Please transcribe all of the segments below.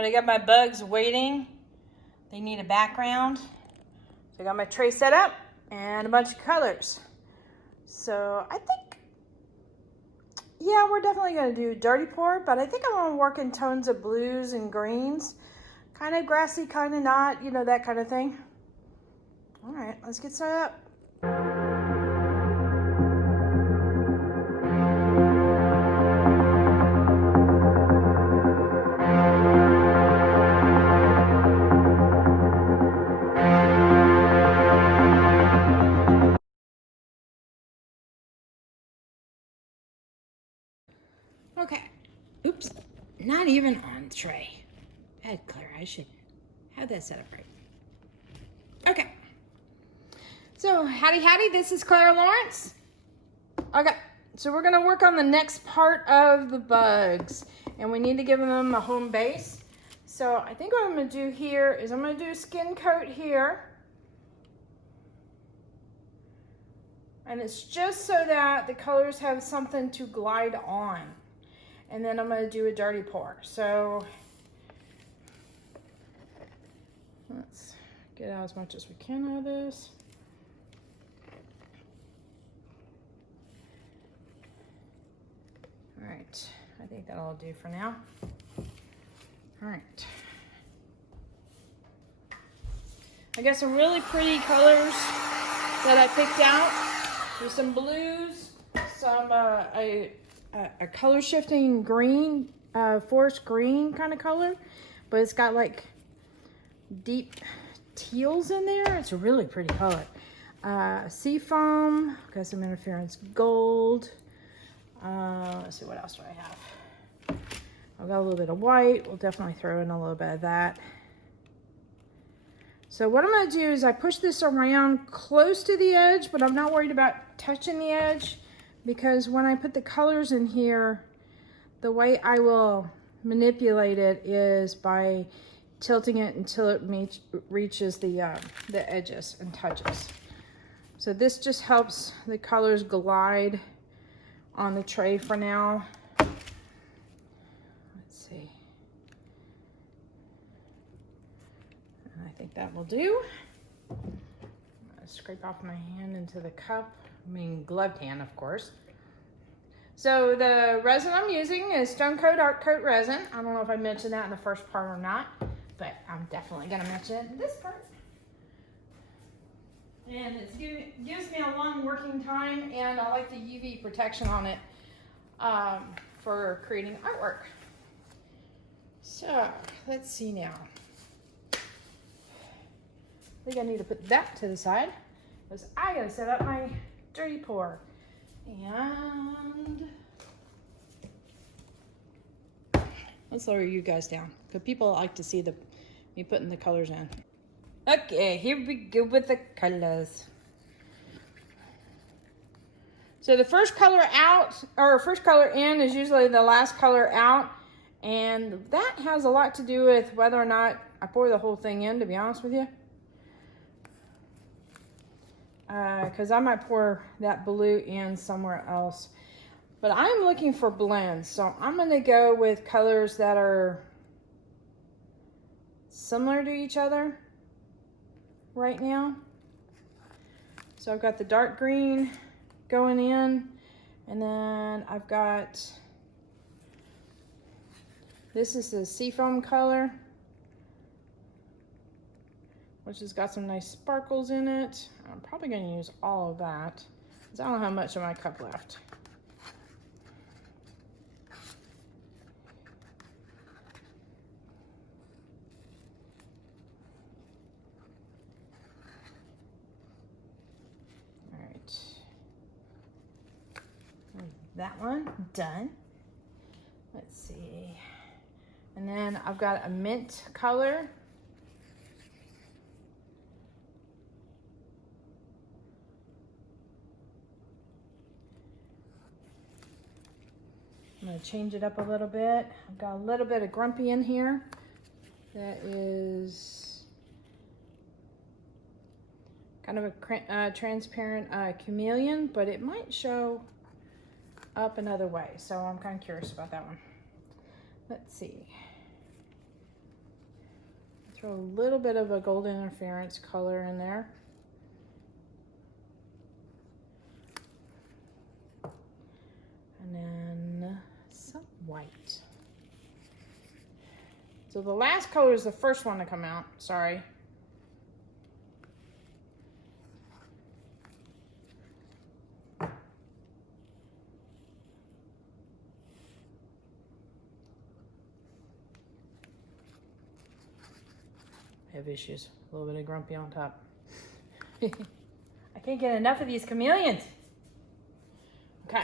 right, I got my bugs waiting. They need a background. So I got my tray set up and a bunch of colors. So I think, yeah, we're definitely gonna do dirty pour, but I think I'm gonna work in tones of blues and greens. Kind of grassy, kind of not, you know, that kind of thing. All right, let's get set up. Okay, oops, not even on the tray. Bad, Clara, I should have that set up right. Okay, so howdy howdy, this is Clara Lawrence. Okay, so we're gonna work on the next part of the bugs, and we need to give them a home base. So I think what I'm gonna do here is I'm gonna do a skin coat here. And it's just so that the colors have something to glide on. And then I'm going to do a dirty pour. So let's get out as much as we can out of this. All right, I think that'll do for now. All right. I got some really pretty colors that I picked out. There's some blues, some a color shifting green, forest green kind of color, but it's got like deep teals in there. It's a really pretty color. Sea foam, got some interference gold. Let's see, what else do I have? I've got a little bit of white. We'll definitely throw in a little bit of that. So what I'm going to do is I push this around close to the edge, but I'm not worried about touching the edge, because when I put the colors in here, the way I will manipulate it is by tilting it until it reaches the edges and touches. So this just helps the colors glide on the tray for now. Let's see. And I think that will do. I'm gonna scrape off my hand into the cup. I mean, gloved hand, of course. So the resin I'm using is Stone Coat Art Coat resin. I don't know if I mentioned that in the first part or not, but I'm definitely gonna mention it in this part. And it gives me a long working time, and I like the UV protection on it for creating artwork. So let's see now. I think I need to put that to the side, because I gotta set up my dirty pour. And let's lower you guys down, because people like to see me putting the colors in. Okay, here we go with the colors. So the first color out, or first color in, is usually the last color out, and that has a lot to do with whether or not I pour the whole thing in, to be honest with you. Because I might pour that blue in somewhere else. But I'm looking for blends, so I'm going to go with colors that are similar to each other right now. So I've got the dark green going in, and then I've got, this is the seafoam color, which has got some nice sparkles in it. I'm probably going to use all of that, because I don't have much of my cup left. All right. That one done. Let's see. And then I've got a mint color. I'm going to change it up a little bit. I've got a little bit of Grumpy in here. That is kind of a transparent chameleon, but it might show up another way. So I'm kind of curious about that one. Let's see. Throw a little bit of a gold interference color in there. And then some white. So the last color is the first one to come out, sorry. I have issues. A little bit of grumpy on top. I can't get enough of these chameleons. Okay.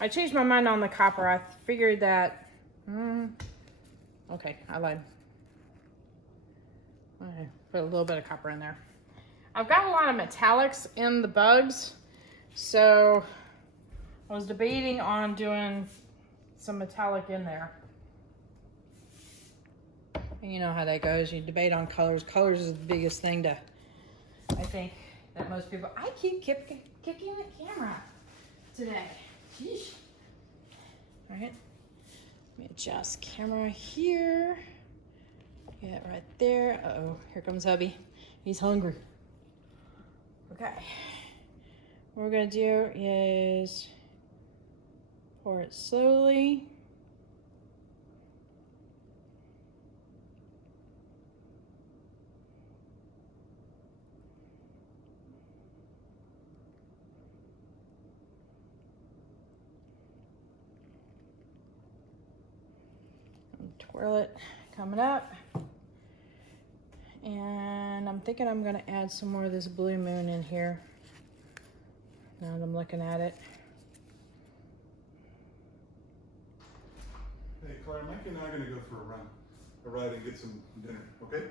I changed my mind on the copper. I figured that... okay, I lied. Okay, put a little bit of copper in there. I've got a lot of metallics in the bugs, so I was debating on doing some metallic in there. You know how that goes. You debate on colors. Colors is the biggest thing to, I think, that most people... I keep kicking the camera today. Sheesh. All right. Let me adjust camera here. Get right there. Uh-oh. Here comes hubby. He's hungry. Okay. What we're going to do is pour it slowly. Twirl it coming up. And I'm thinking I'm going to add some more of this blue moon in here. Now that I'm looking at it. Hey, Clara, Mike and I are going to go for a ride and get some dinner, okay?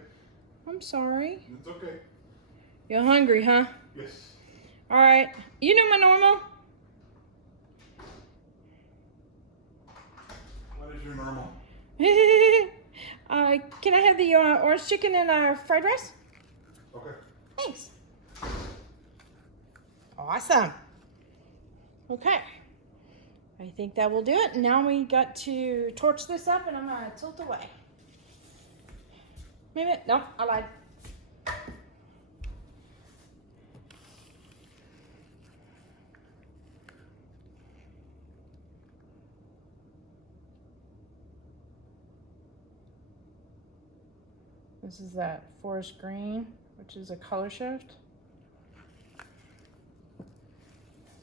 I'm sorry. It's okay. You're hungry, huh? Yes. All right. You know my normal? What is your normal? Can I have the orange chicken and fried rice? Okay. Thanks. Awesome. Okay. I think that will do it. Now we got to torch this up and I'm going to tilt away. Wait a minute. No, I lied. This is that forest green, which is a color shift.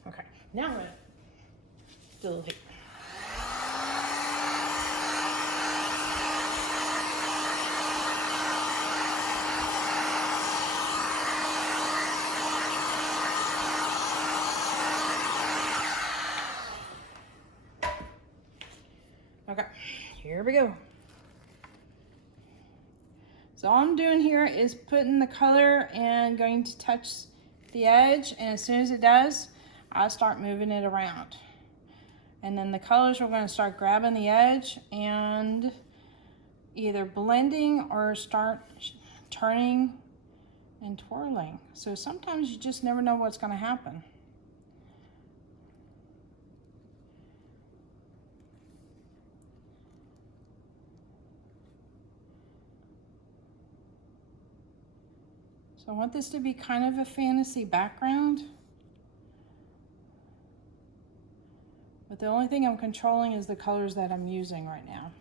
Okay, now I'm gonna do a little heat. Okay, here we go. So all I'm doing here is putting the color and going to touch the edge, and as soon as it does, I start moving it around. And then the colors are going to start grabbing the edge and either blending or start turning and twirling. So sometimes you just never know what's going to happen. So I want this to be kind of a fantasy background. But the only thing I'm controlling is the colors that I'm using right now.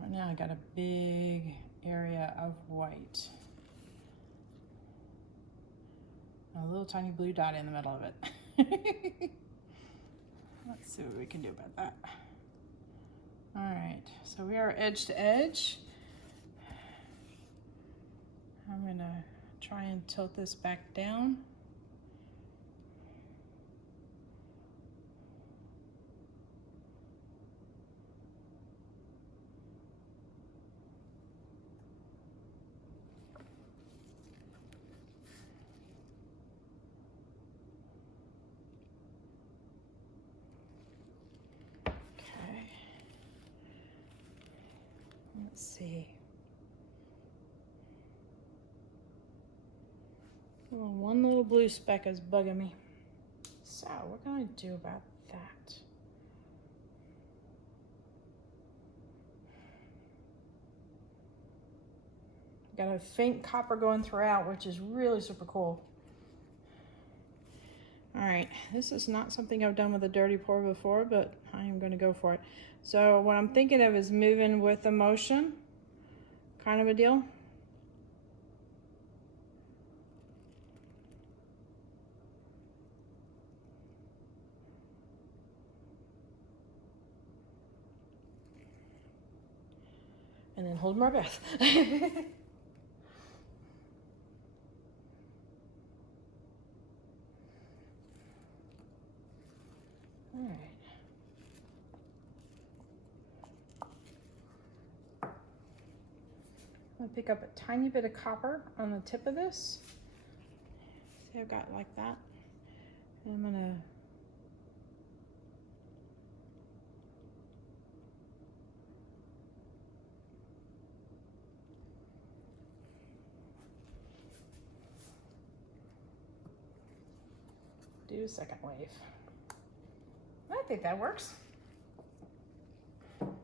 Right now I got a big area of white. A little tiny blue dot in the middle of it. Let's see what we can do about that. All right, so we are edge to edge. I'm gonna try and tilt this back down. Let's see. Well, one little blue speck is bugging me. So, what can I do about that? Got a faint copper going throughout, which is really super cool. All right, this is not something I've done with a dirty pour before, but I am going to go for it. So what I'm thinking of is moving with the motion, kind of a deal. And then hold my breath. All right. I'm gonna pick up a tiny bit of copper on the tip of this. See, I've got like that. And I'm gonna do a second wave. I think that works. All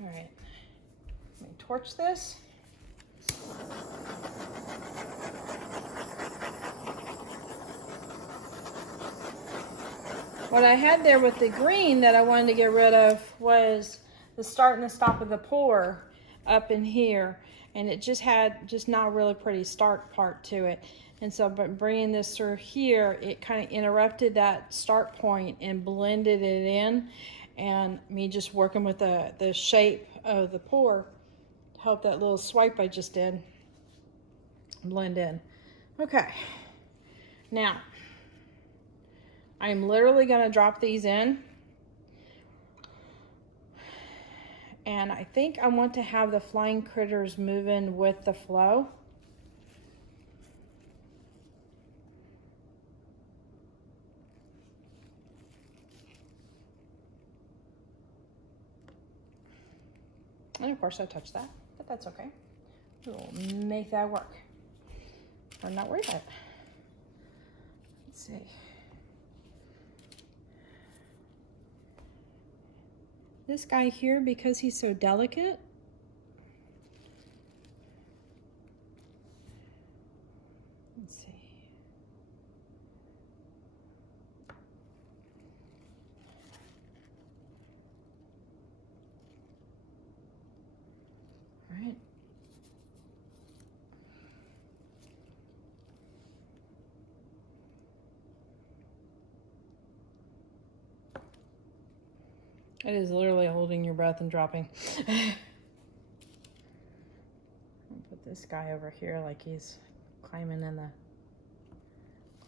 right, let me torch this. What I had there with the green that I wanted to get rid of was the start and the stop of the pour up in here. And it just had not a really pretty start part to it. And so by bringing this through here, it kind of interrupted that start point and blended it in. And me just working with the shape of the pour to help that little swipe I just did blend in. Okay, now I'm literally going to drop these in. And I think I want to have the flying critters moving with the flow. And of course I touched that, but that's okay. We'll make that work. I'm not worried about it. Let's see. This guy here, because he's so delicate, let's see. All right. It is literally holding your breath and dropping. I'll put this guy over here like he's climbing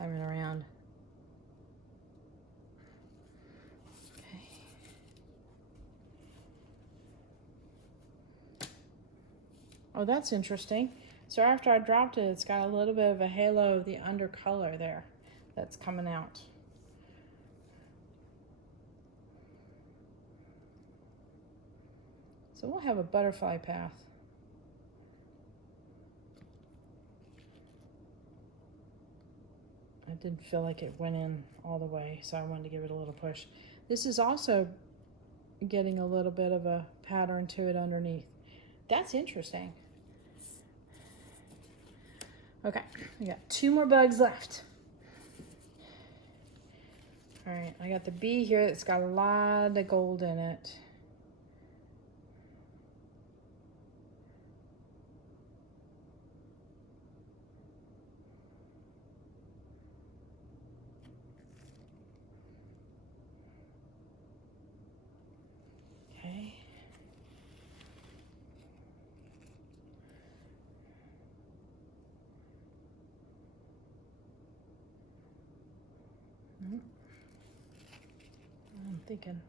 around. Okay. Oh, that's interesting. So after I dropped it, it's got a little bit of a halo of the undercolor there that's coming out. So we'll have a butterfly path. I didn't feel like it went in all the way, so I wanted to give it a little push. This is also getting a little bit of a pattern to it underneath. That's interesting. Okay, we got 2 more bugs left. All right, I got the bee here. It's got a lot of gold in it. Okay. I'm thinking,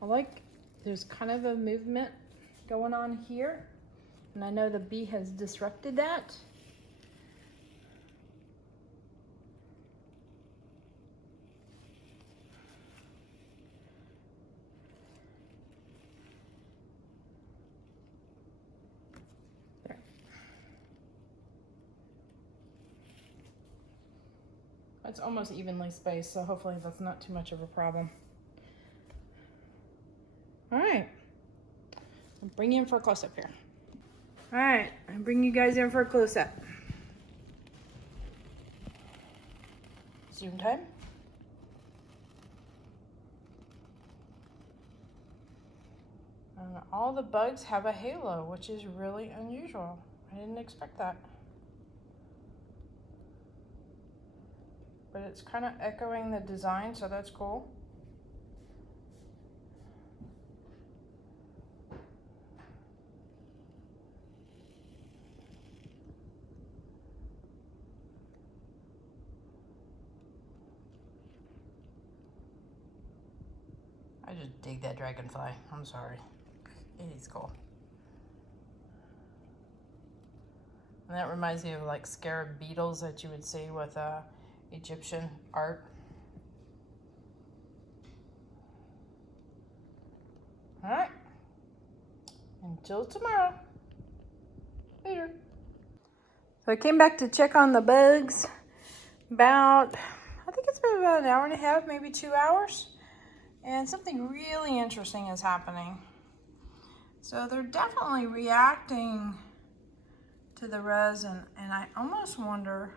I like, there's kind of a movement going on here, and I know the bee has disrupted that. There. It's almost evenly spaced, so hopefully that's not too much of a problem. All right, I'll bring you in for a close-up here. All right, I bring you guys in for a close-up. Zoom time. And all the bugs have a halo, which is really unusual. I didn't expect that. But it's kind of echoing the design, so that's cool. I just dig that dragonfly. I'm sorry. It is cool. And that reminds me of like scarab beetles that you would see with Egyptian art. All right. Until tomorrow. Later. So I came back to check on the bugs about, I think it's been about an hour and a half, maybe 2 hours. And something really interesting is happening. So they're definitely reacting to the resin, and I almost wonder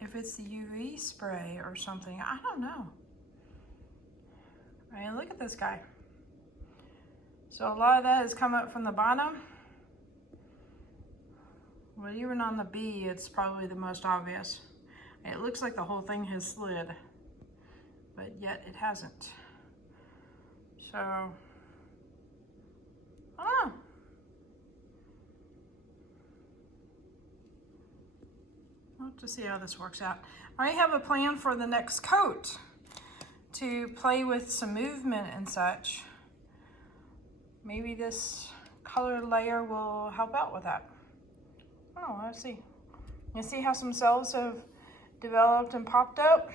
if it's the UV spray or something. I don't know. I mean, look at this guy. So a lot of that has come up from the bottom. But even on the bee, it's probably the most obvious. It looks like the whole thing has slid, but yet it hasn't. So, I don't know. We'll have to see how this works out. I have a plan for the next coat to play with some movement and such. Maybe this color layer will help out with that. Oh, let's see. You see how some cells have developed and popped up?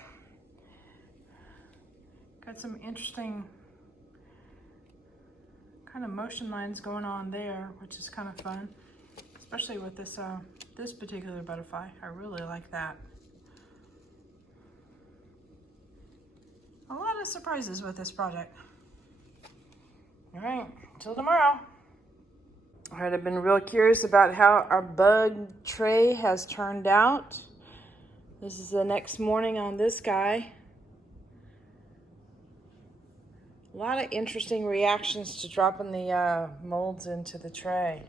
Got some interesting kind of motion lines going on there, which is kind of fun, especially with this this particular butterfly. I really like that. A lot of surprises with this project. All right, till tomorrow. All right, I've been real curious about how our bug tray has turned out. This is the next morning on this guy. A lot of interesting reactions to dropping the molds into the tray.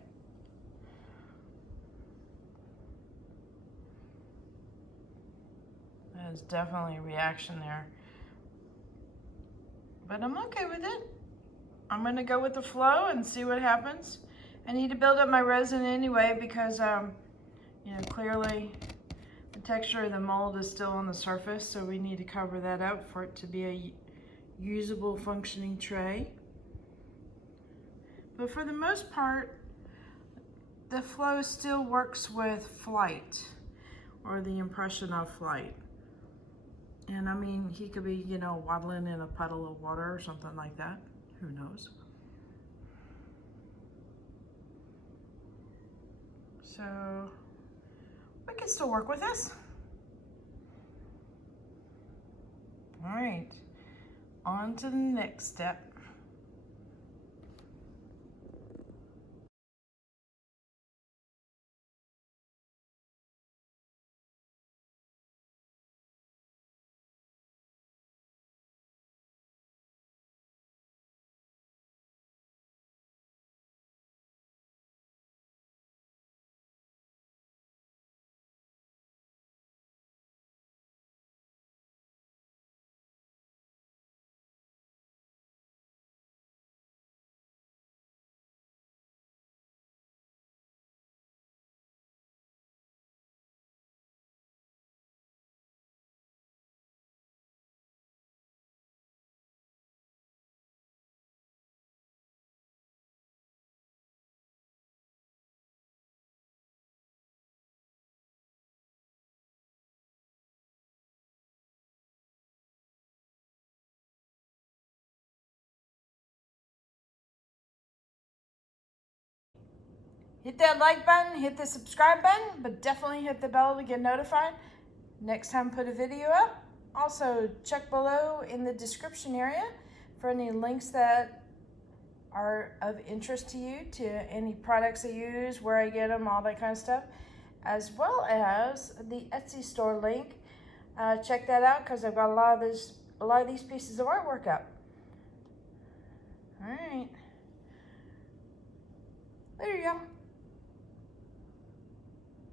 There's definitely a reaction there. But I'm okay with it. I'm gonna go with the flow and see what happens. I need to build up my resin anyway because, you know, clearly the texture of the mold is still on the surface, so we need to cover that up for it to be a usable, functioning tray. But for the most part, the flow still works with flight, or the impression of flight. And I mean, he could be, you know, waddling in a puddle of water or something like that. Who knows? So we can still work with this. All right, on to the next step. Hit that like button, hit the subscribe button, but definitely hit the bell to get notified. next time I put a video up. Also, check below in the description area for any links that are of interest to you, to any products I use, where I get them, all that kind of stuff, as well as the Etsy store link. Check that out because I've got a lot of these pieces of artwork up. All right. Later, y'all.